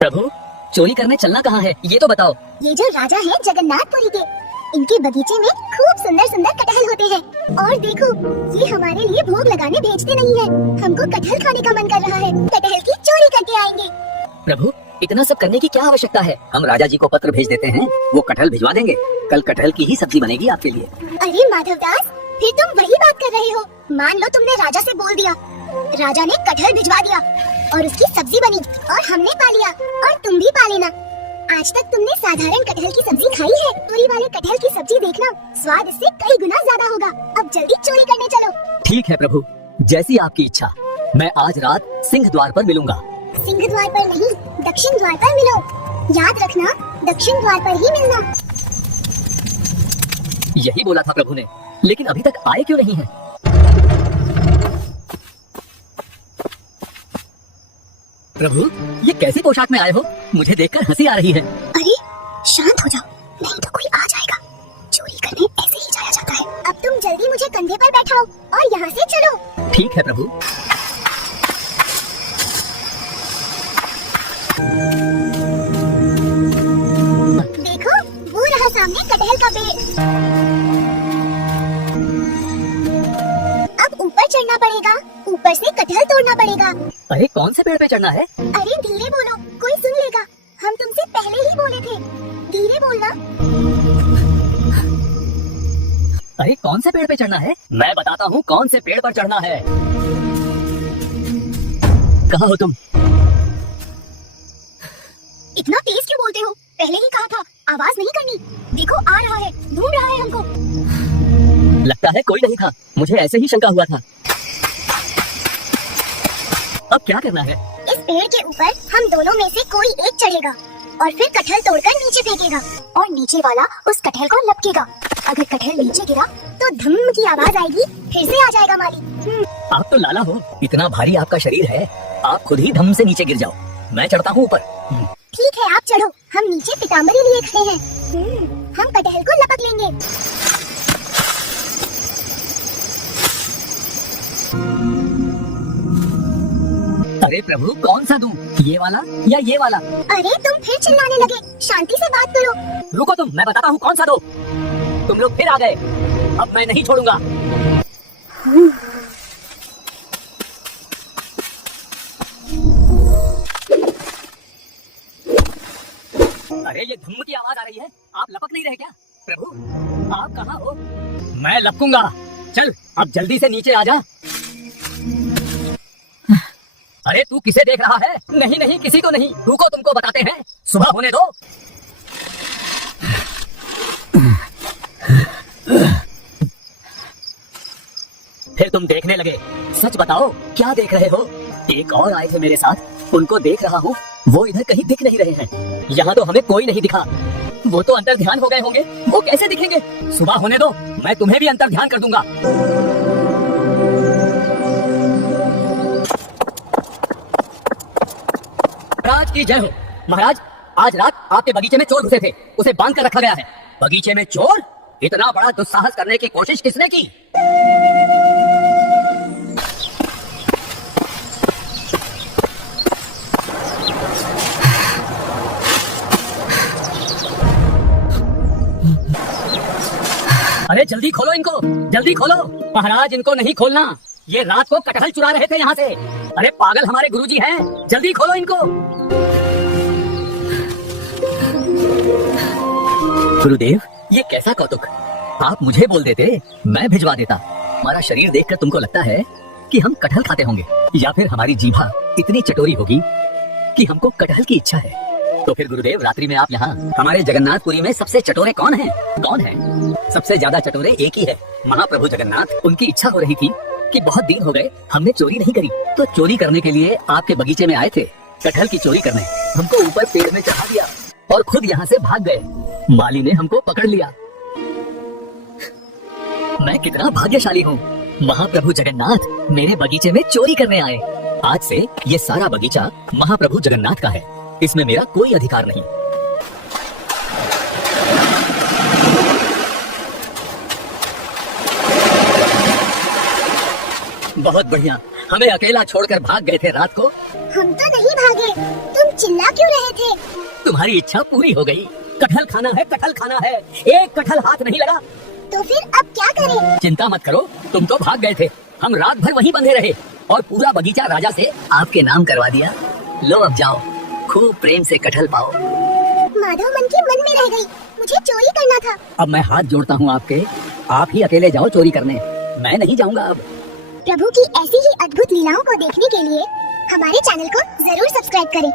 प्रभु, चोरी करने चलना कहाँ है ये तो बताओ। ये जो राजा है जगन्नाथपुरी के, इनके बगीचे में खूब सुंदर सुंदर कटहल होते हैं। और देखो, ये हमारे लिए भोग लगाने भेजते नहीं है। हमको कटहल खाने का मन कर रहा है, कटहल की चोरी करके आएंगे। प्रभु, इतना सब करने की क्या आवश्यकता है? हम राजा जी को पत्र भेज देते हैं, वो कटहल भिजवा देंगे। कल कटहल की ही सब्जी बनेगी आपके लिए। अरे माधवदास, फिर तुम वही बात कर रहे हो। मान लो तुमने राजा से बोल दिया, राजा ने कटहल भिजवा दिया और उसकी सब्जी बनी और हमने पा लिया और तुम भी पा लेना। आज तक तुमने साधारण कटहल की सब्जी खाई है? चोरी वाले कटहल की सब्जी देखना, स्वाद इससे कई गुना ज्यादा होगा। अब जल्दी चोरी करने चलो। ठीक है प्रभु, जैसी आपकी इच्छा। मैं आज रात सिंह द्वार पर मिलूंगा। सिंह द्वार पर नहीं, दक्षिण द्वार पर मिलो। याद रखना, दक्षिण द्वार पर ही मिलना। यही बोला था प्रभु ने, लेकिन अभी तक आए क्यों नहीं है? प्रभु, ये कैसी पोशाक में आए हो? मुझे देखकर हंसी आ रही है। अरे शांत हो जाओ, नहीं तो कोई आ जाएगा। चोरी करने ऐसे ही जाया जाता है। अब तुम जल्दी मुझे कंधे पर बैठाओ और यहाँ से चलो। ठीक है प्रभु। देखो, वो रहा सामने कटहल का पेड़। अब ऊपर चढ़ना पड़ेगा, ऊपर से कटहल तोड़ना पड़ेगा। अरे कौन से पेड़ पे चढ़ना है? अरे धीरे बोलो, कोई सुन लेगा। हम तुमसे पहले ही बोले थे, धीरे बोलना। अरे कौन से पेड़ पे चढ़ना है? मैं बताता हूँ कौन से पेड़ पर चढ़ना है। कहाँ हो तुम? इतना तेज क्यों बोलते हो? पहले ही कहा था आवाज नहीं करनी। देखो आ रहा है, ढूंढ रहा है हमको। लगता है कोई नहीं था, मुझे ऐसे ही शंका हुआ था। अब क्या करना है? इस पेड़ के ऊपर हम दोनों में से कोई एक चढ़ेगा और फिर कटहल तोड़कर नीचे फेंकेगा और नीचे वाला उस कटहल को लपकेगा। अगर कटहल नीचे गिरा तो धम की आवाज आएगी, फिर से आ जाएगा माली। आप तो लाला हो, इतना भारी आपका शरीर है, आप खुद ही धम से नीचे गिर जाओ। मैं चढ़ता हूँ ऊपर। ठीक है, आप चढ़ो, हम नीचे पीताम्बरी लिए खड़े हैं। हम कटहल को लपक लेंगे। अरे प्रभु, कौन सा दूं? ये वाला या ये वाला? अरे तुम फिर चिल्लाने लगे, शांति से बात करो। रुको तुम, मैं बताता हूँ कौन सा दो। तुम लोग फिर आ गए, अब मैं नहीं छोड़ूंगा। अरे ये धुम की आवाज आ रही है, आप लपक नहीं रहे क्या? प्रभु, आप कहाँ हो? मैं लपकूंगा। चल अब जल्दी से नीचे आ जा। अरे तू किसे देख रहा है? नहीं नहीं, किसी को नहीं। रुको, तुमको बताते हैं, सुबह होने दो। फिर तुम देखने लगे। सच बताओ, क्या देख रहे हो? एक और आए थे मेरे साथ, उनको देख रहा हूँ, वो इधर कहीं दिख नहीं रहे हैं। यहाँ तो हमें कोई नहीं दिखा। वो तो अंतर ध्यान हो गए होंगे, वो कैसे दिखेंगे? सुबह होने दो, मैं तुम्हें भी अंतर ध्यान कर दूंगा। महाराज की जय हो। महाराज, आज रात आपके बगीचे में चोर घुसे थे, उसे बांध कर रखा गया है। बगीचे में चोर? इतना बड़ा दुस्साहस करने की कोशिश किसने की? अरे जल्दी खोलो इनको, जल्दी खोलो। महाराज, इनको नहीं खोलना, ये रात को कटहल चुरा रहे थे यहाँ से। अरे पागल हमारे गुरुजी हैं, जल्दी खोलो इनको। गुरुदेव, ये कैसा कौतुक! आप मुझे बोल देते, मैं भिजवा देता। हमारा शरीर देखकर तुमको लगता है कि हम कटहल खाते होंगे, या फिर हमारी जीभा इतनी चटोरी होगी कि हमको कटहल की इच्छा है। तो फिर गुरुदेव, रात्रि में आप यहाँ, हमारे जगन्नाथपुरी में सबसे चटोरे कौन हैं? कौन है? सबसे ज्यादा चटोरे एक ही है, महाप्रभु जगन्नाथ। उनकी इच्छा हो रही थी कि बहुत दिन हो गए हमने चोरी नहीं करी, तो चोरी करने के लिए आपके बगीचे में आए थे, कटहल की चोरी करने। हमको ऊपर पेड़ में चढ़ा दिया और खुद यहाँ से भाग गए। माली ने हमको पकड़ लिया। मैं कितना भाग्यशाली हूँ, महाप्रभु जगन्नाथ मेरे बगीचे में चोरी करने आए। आज से ये सारा बगीचा महाप्रभु जगन्नाथ का है, इसमें मेरा कोई अधिकार नहीं। बहुत बढ़िया, हमें अकेला छोड़कर भाग गए थे रात को। हम तो नहीं भागे, तुम चिल्ला क्यों रहे थे। तुम्हारी इच्छा पूरी हो गई। कटहल खाना है, कटहल खाना है। एक कटहल हाथ नहीं लगा। तो फिर अब क्या करें? चिंता मत करो, तुम तो भाग गए थे। हम रात भर वहीं बंधे रहे और पूरा बगीचा राजा से आपके नाम करवा दिया। लो अब जाओ, खूब प्रेम से कटहल पाओ। माधव मन की मन में रह गई, मुझे चोरी करना था। अब मैं हाथ जोड़ता हूँ आपके, आप ही अकेले जाओ चोरी करने, मैं नहीं जाऊँगा अब। प्रभु की ऐसी ही अद्भुत लीलाओं को देखने के लिए हमारे चैनल को जरूर सब्सक्राइब करें।